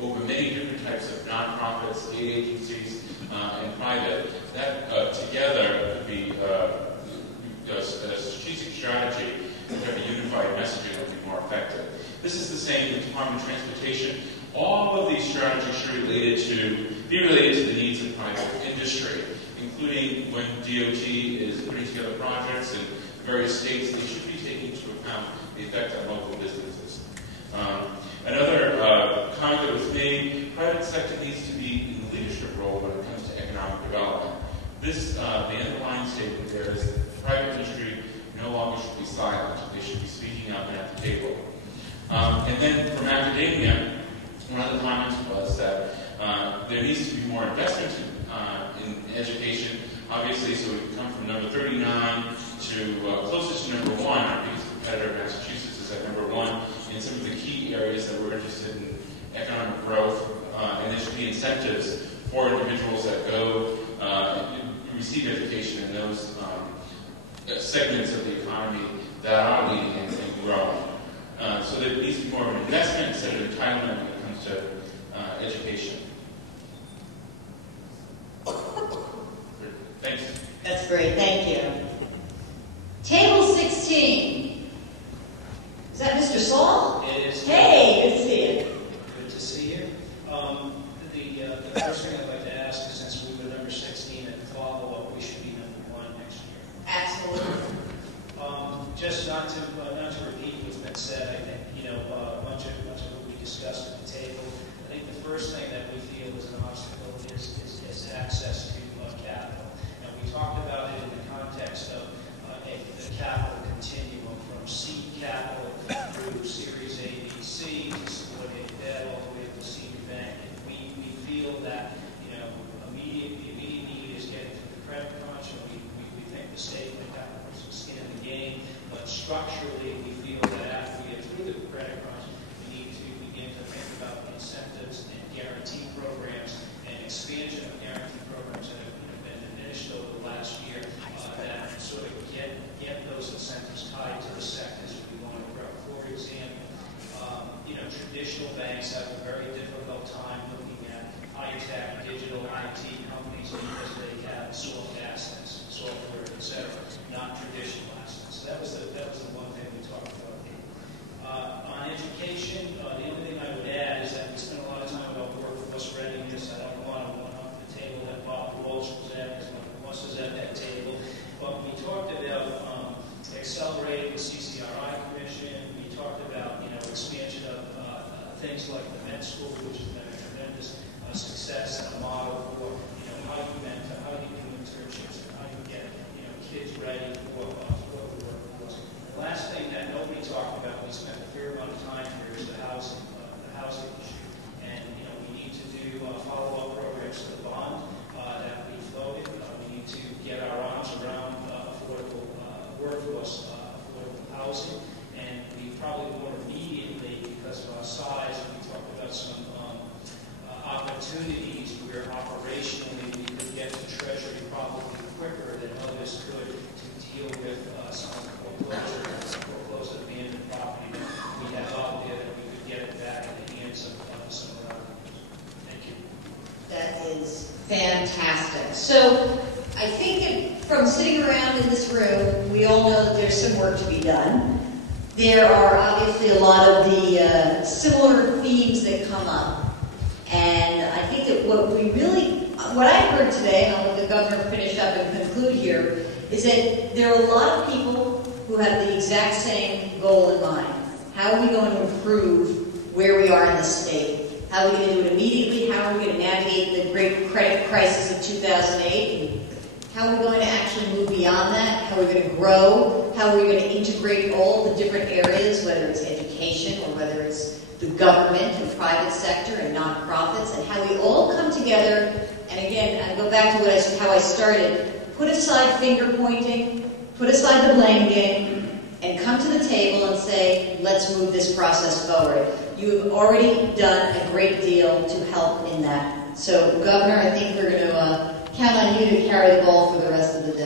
over many different types of nonprofits, state agencies, and private. That together could be a strategic strategy to have a unified messaging that would be more effective. This is the same with Department of Transportation. All of these strategies should be related to the needs of private industry, including when DOT is putting together projects in various states. They should be taking into account the effect on local businesses. Another comment that was made: private sector needs to be in the leadership role when it comes to economic development. This, the underlying statement there is that private industry no longer should be silent. They should be speaking up and at the table. And then from academia, one of the comments was that there needs to be more investment in education. Obviously, so we've come from number 39 to closest to number 1. Our biggest competitor, Massachusetts, is at number 1 in some of the key areas that we're interested in economic growth. And there should be incentives for individuals that go receive education in those segments of the economy that are leading and growing. So there needs to be more of an investment instead of entitlement when it comes to education. Thanks. That's great, thank you. Table 16. Is that Mr. Saul? It is. Hey, good to see you. Good to see you. The first thing I'd like to ask is, since we were number 16 at the follow-up, we should be number 1 next year. Absolutely. Just not to repeat what's been said, I think, much of what we discussed at the table. I think the first thing that we feel is an obstacle is access to capital. And we talked about it in the context of the capital continuum from seed capital through Series A, B, C, to subordinated debt, all the way to the senior bank. And we feel that, the immediate need is getting to the credit crunch, and we think the state might have to put some skin in the game. But structurally, we feel that after we get through the credit crunch, we need to begin to think about the incentives and guarantee programs and expansion of guarantee programs that have been diminished over the last year that sort of get those incentives tied to the sectors we want to grow. For example, traditional banks have a very difficult time looking at high-tech digital IT companies because they have soft assets, software, etc., not traditional assets. That was the one thing we talked about. On education, the only thing I would add is that we spent a lot of time about workforce readiness. I don't want to one-up the table that Bob Walsh was at, because Bob was at that table. But we talked about accelerating the CCRI Commission. We talked about expansion of things like the med school, which has been a tremendous success and a model for how you mentor, how you do internships, and how you get kids ready for the workforce. The last thing that nobody talked about, we spent a fair amount of time here, is the housing issue. And we need to do follow-up programs to the bond that we floated. We need to get our arms around affordable workforce, affordable housing, and we probably more immediately, because of our size, we talked about some opportunities where operationally we could get to Treasury probably quicker than others could to deal with some of the foreclosure abandoned property that we have out there, that we could get it back in the hands of some of our leaders. Thank you. That is fantastic. So I think that from sitting around in this room, we all know that there's some work to be done. There are obviously a lot of the similar themes that come up. And I think that what I heard today, and I'll let the governor finish up and conclude here, is that there are a lot of people who have the exact same goal in mind. How are we going to improve where we are in the state? How are we going to do it immediately? How are we going to navigate the great credit crisis of 2008? And how are we going to actually move beyond that? How are we going to grow? How are we going to integrate all the different areas, whether it's education or whether it's the government and private sector and nonprofits, and how we all come together. And again, I go back to how I started. Put aside finger pointing, put aside the blame game, and come to the table and say, let's move this process forward. You have already done a great deal to help in that. So, Governor, I think we're going to count on you to carry the ball for the rest of the day.